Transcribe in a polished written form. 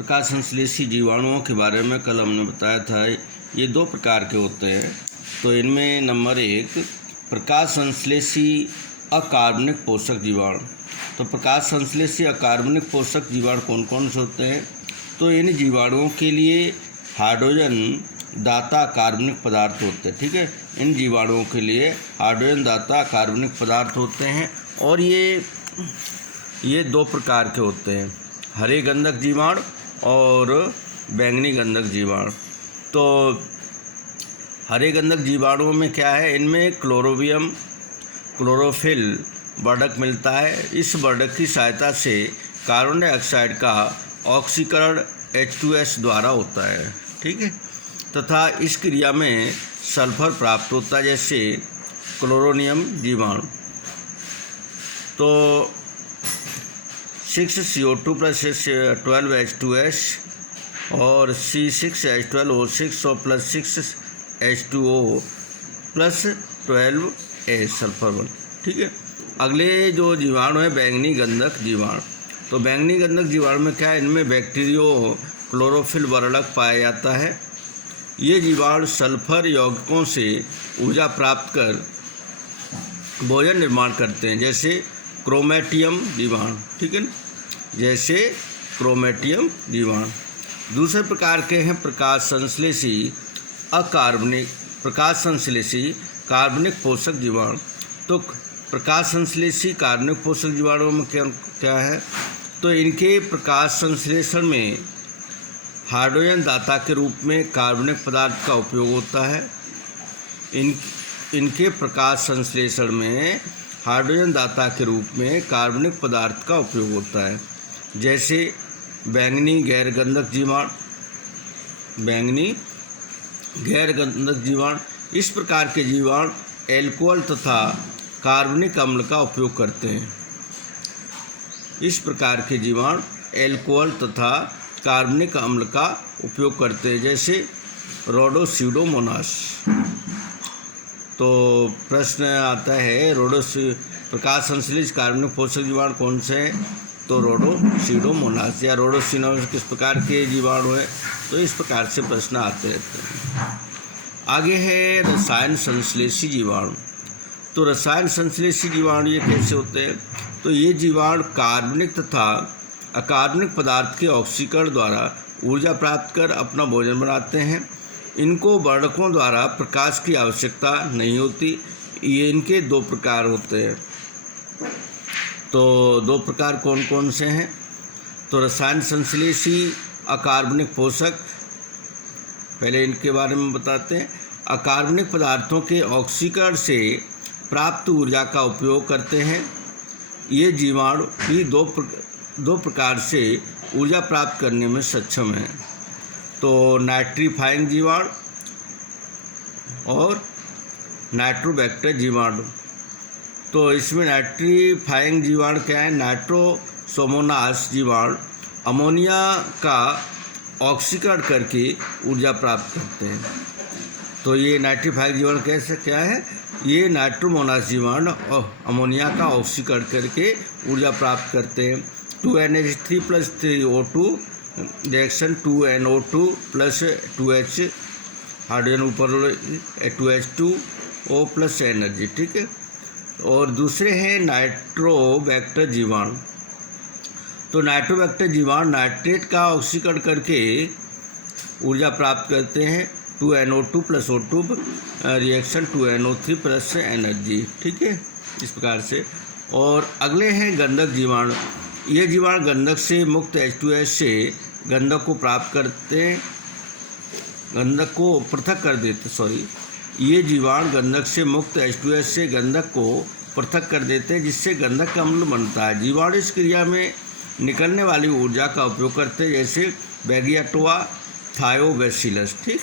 प्रकाश संश्लेषी जीवाणुओं के बारे में कल हमने बताया था। ये दो प्रकार के होते हैं। तो इनमें नंबर 1 प्रकाश संश्लेषी अकार्बनिक पोषक जीवाणु। तो प्रकाश संश्लेषी अकार्बनिक पोषक जीवाणु कौन कौन से होते हैं? तो इन जीवाणुओं के लिए हाइड्रोजन दाता कार्बनिक पदार्थ होते हैं। ठीक है, इन जीवाणुओं के लिए हाइड्रोजन दाता कार्बनिक पदार्थ होते हैं और ये दो प्रकार के होते हैं, हरे गंधक जीवाणु और बैंगनी गंधक जीवाणु। तो हरे गंधक जीवाणुओं में क्या है, इनमें क्लोरोफिल वर्धक मिलता है। इस वर्धक की सहायता से कार्बन डाइऑक्साइड का ऑक्सीकरण H2S द्वारा होता है। ठीक है, तथा इस क्रिया में सल्फर प्राप्त होता है, जैसे क्लोरोनियम जीवाणु। तो 6CO2 + 12H2S और C6H12O6 और +6H2O +12A सल्फर 1। ठीक है, अगले जो जीवाणु है बैंगनी गंधक जीवाणु। तो बैंगनी गंधक जीवाणु में क्या है, इनमें बैक्टीरियो क्लोरोफिल वर्धक पाया जाता है। ये जीवाणु सल्फर यौगिकों से ऊर्जा प्राप्त कर भोजन निर्माण करते हैं, जैसे क्रोमेटियम जीवाणु। ठीक है ना, जैसे क्रोमेटियम जीवाणु। दूसरे प्रकार के हैं प्रकाश संश्लेषी कार्बनिक पोषक जीवाणु। तो प्रकाश संश्लेषी कार्बनिक पोषक जीवाणुओं में क्या है, तो इनके प्रकाश संश्लेषण में हाइड्रोजन दाता के रूप में कार्बनिक पदार्थ का उपयोग होता है। इनके प्रकाश संश्लेषण में हाइड्रोजन दाता के रूप में कार्बनिक पदार्थ का उपयोग होता है, जैसे बैंगनी गैर गंधक जीवाणु। इस प्रकार के जीवाणु एल्कोहल तथा कार्बनिक अम्ल का उपयोग करते हैं। इस प्रकार के जीवाणु एल्कोहल तथा कार्बनिक अम्ल का उपयोग करते हैं, जैसे रोडोस्यूडोमोनास। तो प्रश्न आता है प्रकाश संश्लेषी कार्बनिक पोषक जीवाणु कौन से हैं? तो रोडोस्यूडोमोनास या रोडोस्यूडोमोनास किस प्रकार के जीवाणु है? तो इस प्रकार से प्रश्न आते रहते हैं। आगे है रसायन संश्लेषी जीवाणु। तो रसायन संश्लेषी जीवाणु ये कैसे होते हैं? तो ये जीवाणु कार्बनिक तथा अकार्बनिक पदार्थ के ऑक्सीकरण द्वारा ऊर्जा प्राप्त कर अपना भोजन बनाते हैं। इनको वर्धकों द्वारा प्रकाश की आवश्यकता नहीं होती। ये इनके दो प्रकार होते हैं। तो दो प्रकार कौन कौन से हैं? तो रसायन संश्लेषी अकार्बनिक पोषक, पहले इनके बारे में बताते हैं। अकार्बनिक पदार्थों के ऑक्सीकरण से प्राप्त ऊर्जा का उपयोग करते हैं। ये जीवाणु भी दो प्रकार से ऊर्जा प्राप्त करने में सक्षम है। तो नाइट्रीफाइंग जीवाणु और नाइट्रोबैक्टर जीवाणु। तो इसमें नाइट्रीफाइंग जीवाणु क्या है? नाइट्रोसोमोनास जीवाणु अमोनिया का ऑक्सीकरण करके ऊर्जा प्राप्त करते हैं। तो ये नाइट्रीफाइंग जीवाणु कैसे क्या है? ये नाइट्रोमोनास जीवाणु और अमोनिया का ऑक्सीकरण करके ऊर्जा प्राप्त करते हैं। 2NH3 + 3O2 reaction 2NO2 + 2H hydrogen ऊपर 2H2O + एनर्जी। ठीक है, और दूसरे हैं नाइट्रोबैक्टर जीवाणु। तो नाइट्रोबैक्टर जीवाणु नाइट्रेट का ऑक्सीकरण करके ऊर्जा प्राप्त करते हैं। 2NO2 + O2 reaction 2NO3 + energy. ठीक है, इस प्रकार से। और अगले हैं गंधक जीवाणु। ये जीवाणु गंधक से मुक्त H2S से गंधक को प्राप्त करते हैं, गंधक को पृथक कर देते ये जीवाणु गंधक से मुक्त H2S से गंधक को पृथक कर देते हैं, जिससे गंधक अम्ल बनता है। जीवाणु इस क्रिया में निकलने वाली ऊर्जा का उपयोग करते हैं, जैसे बैगियाटोआ थायोबैसिलस। ठीक।